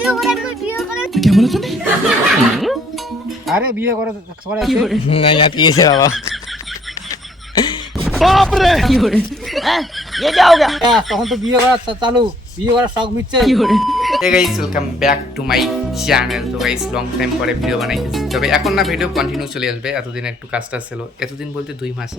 क्या बोला तूने? अरे বিয়ে করে করাইছে না ইয়ার কি হয়েছে বাবা বাপ রে কি হরে ये क्या हो गया তখন তো বিয়ে করা চালু বিয়ে করার শখ মিটছে কি হরে Hey guys, welcome back to my channel. তো গাইস লং টাইম পরে ভিডিও বানাইতেছি, তবে এখন না ভিডিও কন্টিনিউ চলে আসবে। এতদিন একটু কাজটা ছিল, এতদিন বলতে 2 মাস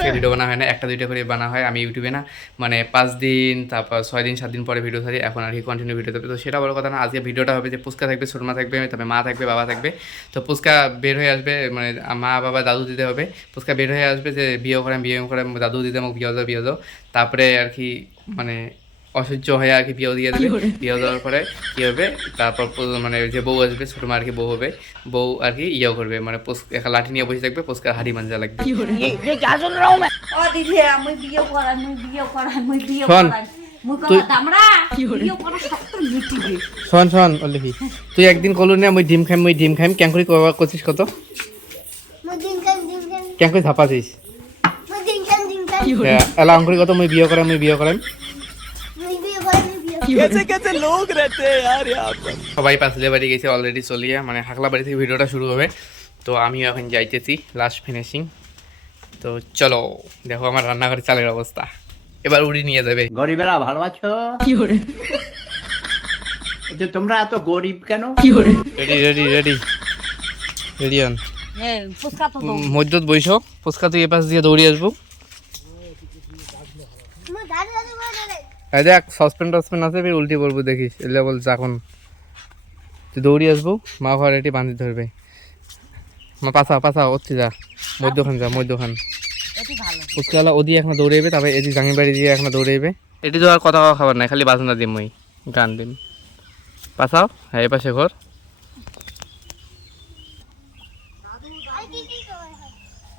থেকে ভিডিও বানা হয় না, একটা দুইটা করে বানা হয়। আমি ইউটিউবে না মানে 5 দিন তারপর 6 দিন 7 দিন পরে ভিডিও ছাড়ি, এখন আর কি কন্টিনিউ ভিডিও দেবে। তো সেটা বড় কথা না, আজকে ভিডিওটা হবে যে পুচকা থাকবে, ছোটমা থাকবে, তবে মা থাকবে, বাবা থাকবে। তো পুচকা বের হয়ে আসবে, মানে মা বাবা দাদু দিতে হবে। পুচকা বের হয়ে আসবে যে বিয়ে করে দাদু দিতে আমাকে বিয়ে দাও তারপরে আর কি মানে অসহ্য হয়ে আর কি বিয়ে দিয়ে দেবে। বিয়ে দেওয়ার পরে কী হবে, তারপর মানে যে বউ আসবে, ছোটো মা আর কি বউ হবে, বউ আর কি ইয়েও করবে, মানে একটা লাঠি নিয়ে বসে থাকবে, পুচকার হাড়ি মাঞ্জা লাগবে। ও দিদি আমি বিয়ে করাই শোন, মুই তুই- কথা দামড়া বিয়ে করা সত্য মিটিবে শোন অলিভি, তুই একদিন কলু না মুই ডিম খাইম ক্যাং করে করছিস কত ক্যাং করে ধাপাছিস এলা অঙ্কুরি কত মুই বিয়ে করাম कैसे कैसे लोग रहते हैं यार यहाँ पर সবাই পাশলে বাড়ি গেছে অলরেডি চলিয়ে, মানে হাকলা বাড়ি থেকে ভিডিওটা শুরু হবে। তো আমিও এখন যাইতেছি লাস্ট ফিনিশিং। তো চলো দেখো আমার রান্নাঘরে চালের অবস্থা, এবার উড়ি নিয়ে যাবে। গরিবেরা ভালো আছো? কি হরে যে তোমরা এত গরিব কেন? কি হরে রেডি অন এ ফুসকা তো দাও মধ্যত বইসো, ফুচকা তুই এ পাশ দিয়ে দৌড়ে আসবো। এই দেখ সসপেন্ড আছে, ফির উল্টি পড়বো দেখিস, এলে বল যখন তুই দৌড়ি আসবো, মা ঘর এটি বাঁধি ধরবে। মা পাশা হচ্ছে যা মধ্যখান এটি ভালো ফুচকাওয়ালা ওদি এখন দৌড়াইবে, তারপরে এদি জাঙ্গি বাড়ি দিয়ে এখন দৌড়াইবে। এটি তো আর কথা খাবার নাই, খালি বাজনা দিম ওই গান দিম। পাশাও হ্যাঁ, এ পাশে ঘর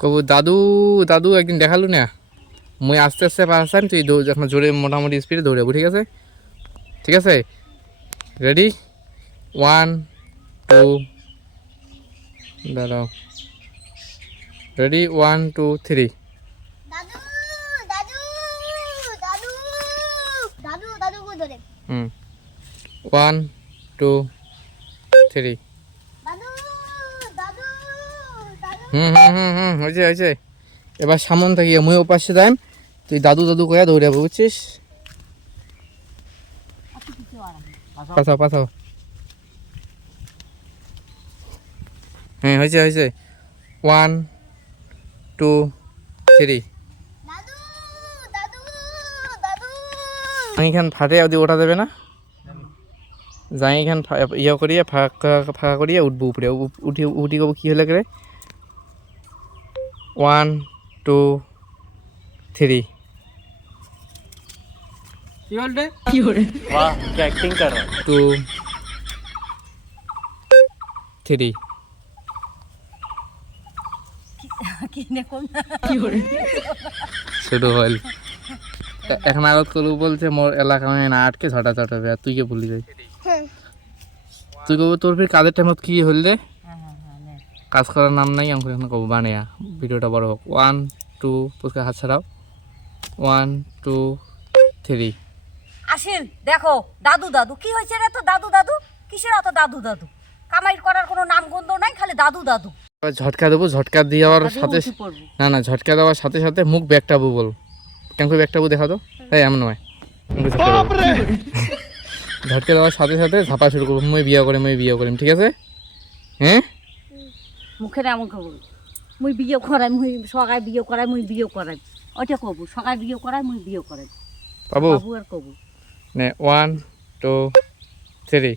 কবু দাদু একদিন দেখালু না, মুই আস্তে আস্তে পাশাম, তুই যখন জোরে মোটামুটি স্পিডে দৌড়াবো, ঠিক আছে রেডি 1 2 দাঁড়াও রেডি 1 2 3 1 2 3 হয়েছে এবার সামন থাকিয়ে মুই ওপাশে যাইম, তুই দাদু কয়া দৌড়াবো, বুঝছিস? পাছাও হ্যাঁ হয়েছে 1 2 3 এখান ফাটে যদি ওঠা যাবে না, যাই এখান ইয়ে করিয়ে ফাঁকা করিয়ে উঠবো উপরে, উঠি কব কি হলে করে 1 2 3 কি বলতে কি হরে वाह क्या एक्टिंग कर रहा है 2 3 কিনে কোন কি হরে শুরু হল। এখন আগত কলু বলছে মোর এলাকা না আটকে ঝটা হবে, আর তুই কে বলি যাই তুই কব তোর ফির কাজের টাইমত কি হল রে, কাজ করার নাম নাই, আমাকে এখন কব বানিয়া ভিডিওটা বড় হোক। 1 2 পুচকা হাত ছাড়াও 1 2 3 আসেন দেখো দাদু কি হয়েছে রে? তো দাদু কিসের এত দাদু কামাই করার কোনো নাম গন্ধ নাই, খালি দাদু এবার ঝটকা দেবো, ঝটকা দেওয়ার সাথে উঠে পড়বো। না ঝটকা দেওয়ার সাথে মুখ ব্যাগটাবু বল, কেন করে ব্যাগটাবু দেখা তো, এই এমন নয় ঝটকা দেওয়ার সাথে ঝাপা শুরু করবো, মই বিয়ে করিম, ঠিক আছে? হ্যাঁ মুখের এমন খবর মুই বিয়ে করাই, মুই সগাই বিয়ে করাই, মুই বিয়ে করাই, ওইটা কবু সগাই বিয়ে করাই, মুই বিয়ে করাই বাবু বাবু আর কবু নে 1 2 3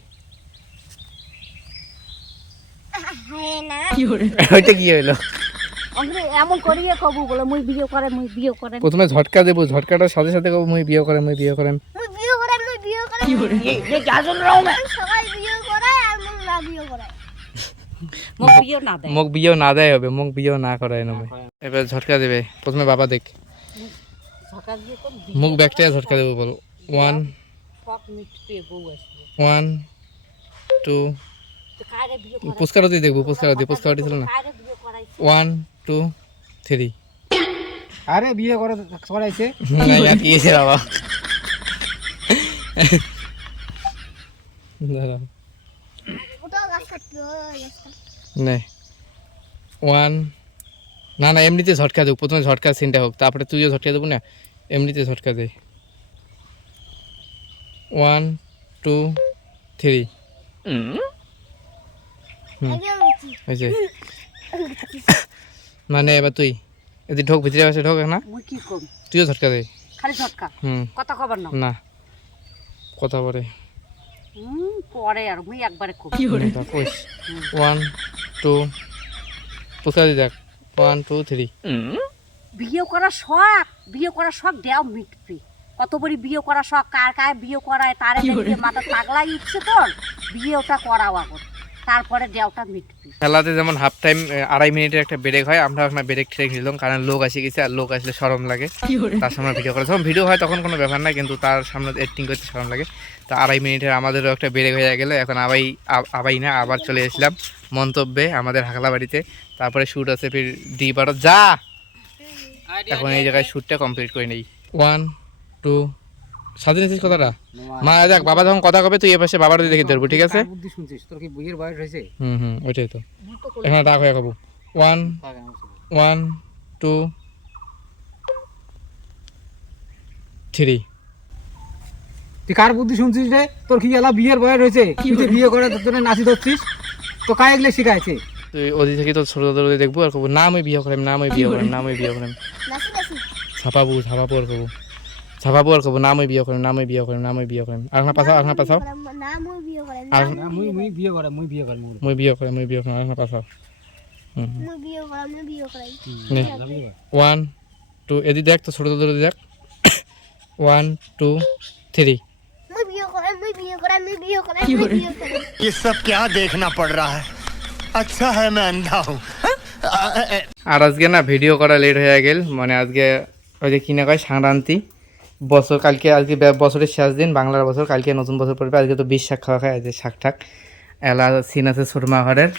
কি হরে ওইটা কি হইলো? আমরা এমন করিয়ে কবু বলে মুই বিয়ে করাই প্রথমে ঝটকা দেবো, ঝটকাটার সাথে কব মই বিয়ে করেন। কি হরে ये क्या सुन रहा हूँ मैं মুখ বিয়ে না দেয় মুখ বিয়েও না দেয় হবে, মুখ বিয়েও না করায় নেবে। এবার ঝটকা দেবে, প্রথমে বাবা দেখ সকাল দিয়ে কোন মুখ ব্যাগটা ঝটকা দেবো বল 1 ফক মিট পেয়ে বউ আসবে 1 2 তো কারে বিয়ে করাই পুস্কারতি দেখবো, পুস্কারতি ছিল না কারে বিয়ে করাই 1 2 3 আরে বিয়ে করাইছে না ইয়ার কি হয়েছে বাবা দাঁড়া ওটাও গাছ কাটতে হয়, গাছ কাটতে। নে 1 না না এমনিতে ঝটকা দেব, প্রথমে ঝটকা সিনটা হোক, তারপরে তুইও ঝটকা দেবো না, এমনিতে ঝটকা দে। 1 2 3 আগে আমি কি? হয়েছে মানে এবার তুই এদি ঢোক, ভিতরে আসে ঢোক না, মুই কি করি তুইও ঝটকা দে। খালি ঝটকা হুম কথা খবর না না কথা বলে পরে আর মুই একবারে করি 1 2 পুষা দি দেখ 1 2 3 বিয়ে করার শখ দেও মিটবে। কত বড়ি বিয়ে করার শখ, কার কার বিয়ে করায় তারে দেখে মাথা পাগলাই উঠছে তোর, বিয়েটা করাও আগে, তারপরে দেওটা মিটবে। খেলাতে যেমন হাফ টাইম 2.5 মিনিটের একটা ব্রেক হয়, আমরা ওখানে ব্রেক খেলে নিলাম, কারণ লোক আসে গেছে, আর লোক আসলে শরম লাগে তার সামনে ভিডিও করে। যখন ভিডিও হয় তখন কোনো ব্যাপার না, কিন্তু তার সামনে এডিটিং করতে শরম লাগে। তো 2.5 মিনিটের আমাদেরও একটা ব্রেক হয়ে গেল। এখন আবার চলে এসলাম মন্তব্যে আমাদের হাকলা বাড়িতে। তারপরে শ্যুট আছে ফির D12 যা, এখন এই জায়গায় শ্যুটটা কমপ্লিট করে নেই। 1 2 স্বাধীন কথাটা মা দেখ, বাবা যখন কথা কবে তুই এ পাশে বাবার দিকে দেখে ধরবো, ঠিক আছে? কার বুদ্ধি শুনছিস? তোর কি বইয়ের বয়স হয়েছে? ওইটাই তো, এখন রাগ হয়ে খাবো। 1 1 2 3 তুই কার বুদ্ধি শুনছিস রে? তোর কি এলা বিয়ের বয়স হয়েছে? তুই তো বিয়ে করে তোর জন্য নাচি ধরছিস, তো কায় এগুলো শিখাইছে? তুই ওদি থেকে তোর ছোট দাদা দেখবো আর কবো না আমি বিয়ে করাম, না আমি বিয়ে করাম, না আমি বিয়ে করাম, নাচি নাচি। ছাপাবো আর কবো না আমি বিয়ে করাম, না আমি বিয়ে করাম, না আমি বিয়ে করাম। আর না পাছাও না মুই বিয়ে করে না, আর না, মুই বিয়ে করে মুই বিয়ে করাম আর না পাছাও। মুই বিয়ে করে, মুই বিয়ে করে। নে 1 2 এদি দেখ তো ছোট দাদা দেখ 1 2 3 মুই বিয়ে করে, মুই বিয়ে করে, মুই বিয়ে করে, মুই বিয়ে করে। ये सब क्या देखना पड़ रहा है। अच्छा है मैं अंधा हूँ। আর আজকে না ভিডিও করা লেট হয়ে গেল, মানে আজকে ওই যে কিনা কয় সংক্রান্তি বছর, আজকে বছরের শেষ দিন, বাংলার বছর, কালকে নতুন বছর পড়বে। আজকে তো 20 শাক খাওয়া খায়, আজকে শাক ঠাক এলা সিন আছে ছোট মা ঘরের।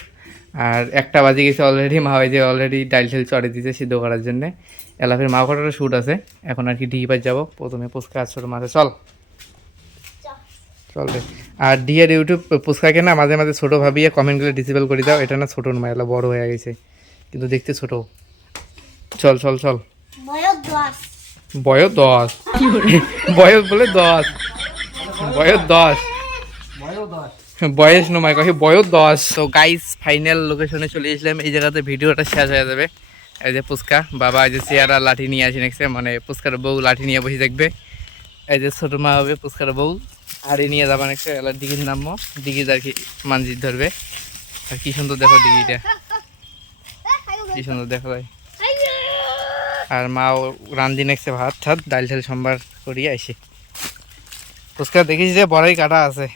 আর 1টা বাজে গেছে অলরেডি, মা ওই যে অলরেডি ডাইল ঠেল চড়ে দিয়েছে সিদ্ধ করার জন্যে। এলা ফের মা ঘরেরও শ্যুট আছে, এখন আর কি ডিপার যাবো। প্রথমে পুচকা আর ছোট মাছে চল রে। আর ডিয়ার ইউটিউব পুচকাকে না মাঝে মাঝে ছোটো ভাবিয়ে কমেন্টগুলো ডিসেবল করে দাও, এটা না ছোটো নয়, এলা বড় হয়ে গেছে কিন্তু দেখতে ছোট। চল বয়স 10। বয়স 10 বয়স বলে 10 বয়স 10 বয়স নয় কহে বয়স 10। তো গাইস ফাইনাল লোকেশনে চলে এসলাম, এই জায়গাতে ভিডিওটা শেষ হয়ে যাবে। এই যে পুচকা বাবা, এই যে চেয়ার আর লাঠি নিয়ে আসি নেক্সট, মানে পুচকার বউ লাঠি নিয়ে বসে দেখবে। এই যে ছোট মা হবে পুচকার বউ, আর নিয়ে যাবা নেক্সট এলার দিঘির নামবো, দিঘির আর কি মানজির ধরবে। আর কি সুন্দর দেখো দিঘিটা, কি সুন্দর দেখা যায়। আর মাও রান্ধি নেক্সে ভাত ঠাত ডাল ঠাল সম্বার করিয়ে আসে। পুচকা দেখিস যে বড়াই কাটা আছে,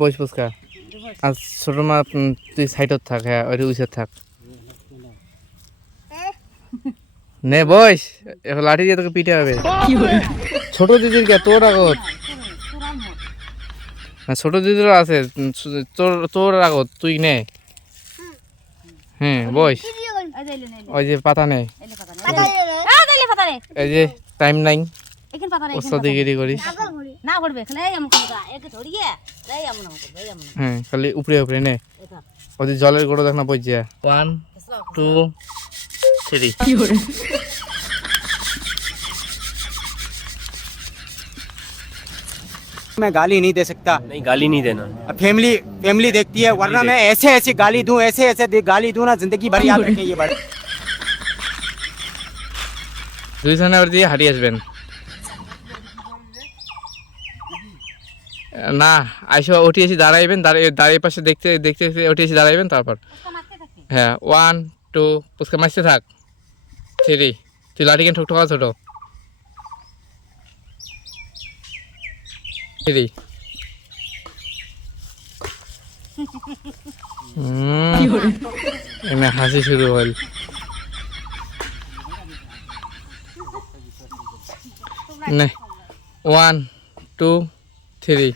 বস পুচকা। আর ছোট মা তুই সাইডত থাক, হ্যাঁ ওই উইসে থাক, নে বস, এখন লাঠি দিয়ে তোকে পিঠে হবে। ছোট দিদির কে তোর আগত না, ছোট দিদিরও আছে, তোর আগত তুই নে। বস, ওই যে পাতা নে, এই যে টাইম নাই ওস্তাদিগিরি করিস। না করবে খালি এমন করবে, একে ধরিয়ে এই এমন করবে, এই এমন খালি উপরে নে, ওদের জলের গোড়ো দেখ না বইছে। 1 2 3 मैं गाली नहीं दे सकता। नहीं गाली नहीं देना। अब फैमिली देखती है, वरना मैं ऐसे गाली दूं, ऐसे गाली दूं ना, जिंदगी भर याद रखें ये बात। দুইজনে ওর দিয়ে হারিয়ে আসবেন না, আইসো ওটি এসে দাঁড়াইবেন, দাঁড়িয়ে পাশে দেখতে দেখতে ওটি এসে দাঁড়াইবেন, তারপর হ্যাঁ 1 2 পুচকা মারতে থাক 3 তুই লাঠি কেন ঠকঠকা ছোট 3 এমনি হাসি শুরু হল। নে 1 2 3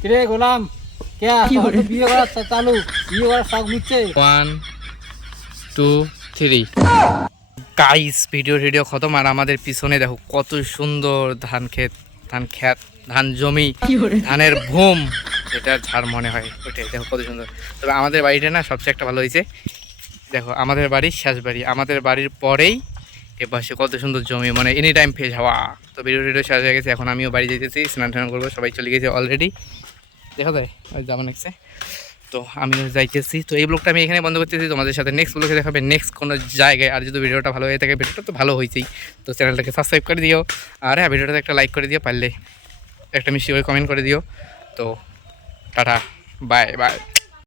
কিরে গোলাম क्या তখন তো বিয়ে করা চালু, বিয়ে করার শখ মিটছে? 1 2 3 গাইস ভিডিও খতম। আর আমাদের পিছনে দেখো কত সুন্দর ধান ক্ষেত ধান জমি ধানের ভূম যেটা ঝাড় মনে হয় ওইটাই দেখো কত সুন্দর। তবে আমাদের বাড়িটা না সবচেয়ে একটা ভালো হয়েছে, দেখো আমাদের বাড়ির শেষ বাড়ি, আমাদের বাড়ির পরেই এ পাশে কত সুন্দর জমি, মানে এনি টাইম ফ্রেশ হাওয়া। তো ভিডিও শেষ হয়ে গেছে, এখন আমিও বাড়ি যেতেছি, স্নান টান করবো, সবাই চলে গেছে অলরেডি, দেখা যায় ওই যাবো নেক্সটে। তো আমিও যাইতেছি। তো এই ব্লগটা আমি এখানে বন্ধ করতেছি, তোমাদের সাথে নেক্সট ব্লগে দেখাবে নেক্সট কোনো জায়গায়। আর যদি ভিডিওটা ভালো হয়ে থাকে, ভিডিওটা তো ভালো হয়েছেই, তো চ্যানেলটাকে সাবস্ক্রাইব করে দিও, আর হ্যাঁ ভিডিওটাতে একটা লাইক করে দিও, পারলে একটা মিষ্টি করে কমেন্ট করে দিও। তো টাটা, বাই বাই।